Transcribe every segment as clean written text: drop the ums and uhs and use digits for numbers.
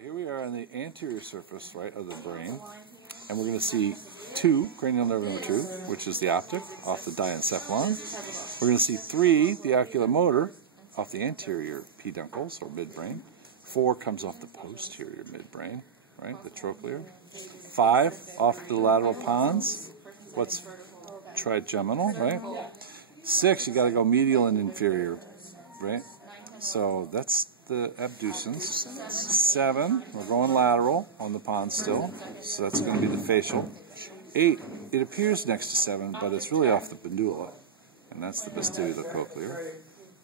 Here we are on the anterior surface, right, of the brain, and we're going to see 2, cranial nerve number 2, which is the optic, off the diencephalon. We're going to see 3, the oculomotor, off the anterior peduncles, or midbrain. 4 comes off the posterior midbrain, right, the trochlear. 5, off the lateral pons. What's trigeminal, right? 6, you got to go medial and inferior, right? So that's the abducens. 7, we're going lateral on the pons still, so that's going to be the facial. 8, it appears next to 7, but it's really off the medulla, and that's the vestibulocochlear.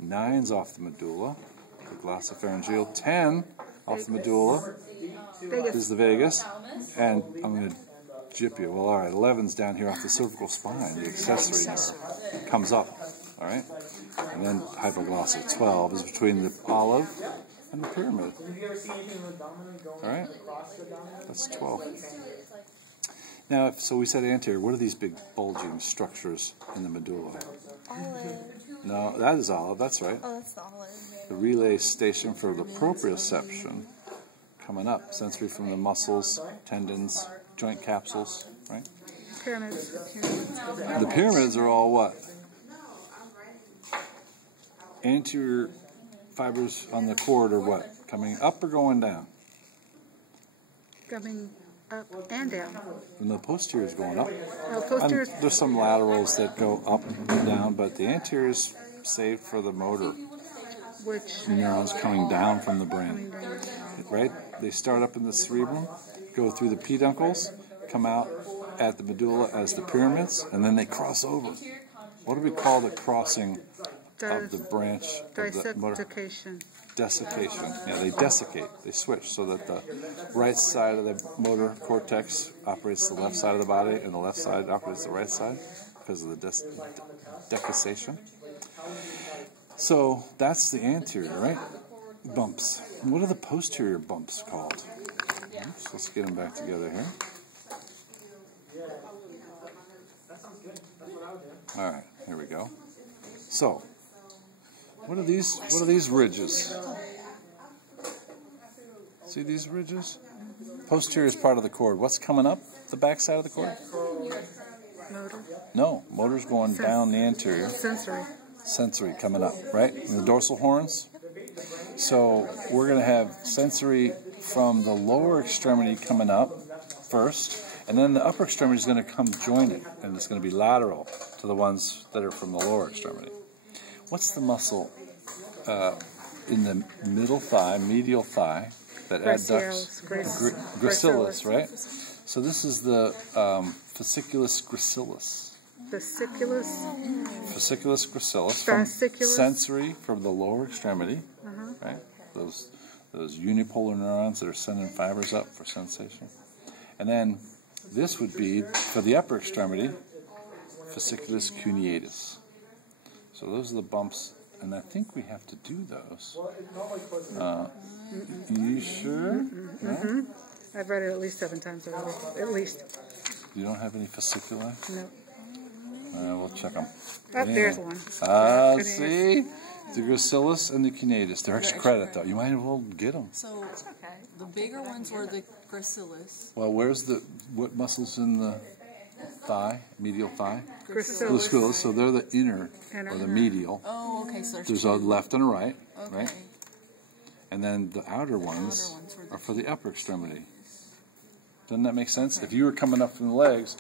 9's off the medulla, the glossopharyngeal. 10 off the medulla is the vagus, and I'm going to jip you. Well, all right, 11's down here off the cervical spine, the accessory nerve. It comes up, all right? And then hypoglossal. 12 is between the olive and the pyramid. All right? That's 12. Now, so we said anterior. What are these big bulging structures in the medulla? Olive. No, that is olive. That's right. Oh, that's the olive. The relay station for the proprioception coming up. Sensory from the muscles, tendons, joint capsules, right? Pyramids. The pyramids are all what? Anterior fibers on the cord are what? Coming up or going down? Coming up and down. And the posterior is going up. No, posterior. There's some laterals that go up and down, but the anterior is saved for the motor. Which Neurons coming down from the brain. Right? They start up in the cerebrum, go through the peduncles, come out at the medulla as the pyramids, and then they cross over. What do we call the crossing of the branch of the motor? Desiccation. Yeah, they desiccate. They switch so that the right side of the motor cortex operates the left side of the body, and the left side operates the right side because of the decussation. So that's the anterior, right? Bumps. And what are the posterior bumps called? Oops, let's get them back together here. All right, here we go. So, what are these ridges? See these ridges? Posterior is part of the cord. What's coming up the back side of the cord? Motor. No, motor's going down the anterior. Sensory. Sensory coming up, right? And the dorsal horns. So we're going to have sensory from the lower extremity coming up first, and then the upper extremity is going to come join it, and it's going to be lateral to the ones that are from the lower extremity. What's the muscle in the middle thigh, medial thigh, that adducts? Gracilis, right? So this is the fasciculus gracilis. Fasciculus gracilis, from sensory from the lower extremity, right? Those unipolar neurons that are sending fibers up for sensation. And then this would be, for the upper extremity, fasciculus cuneatus. So those are the bumps, and I think we have to do those. You sure? Yeah? I've read it at least 7 times already. At least. You don't have any fasciculi? No. We'll check them. Oh, there's one. See? The gracilis and the cuneatus. They're extra credit, though. You might as well get them. So, the bigger ones were the gracilis. Well, what muscles in the thigh, medial thigh? Gracilis. So they're the inner, or the medial. Oh, okay. So there's a left and a right, right? And then the outer ones are for the upper extremity. Doesn't that make sense? If you were coming up from the legs,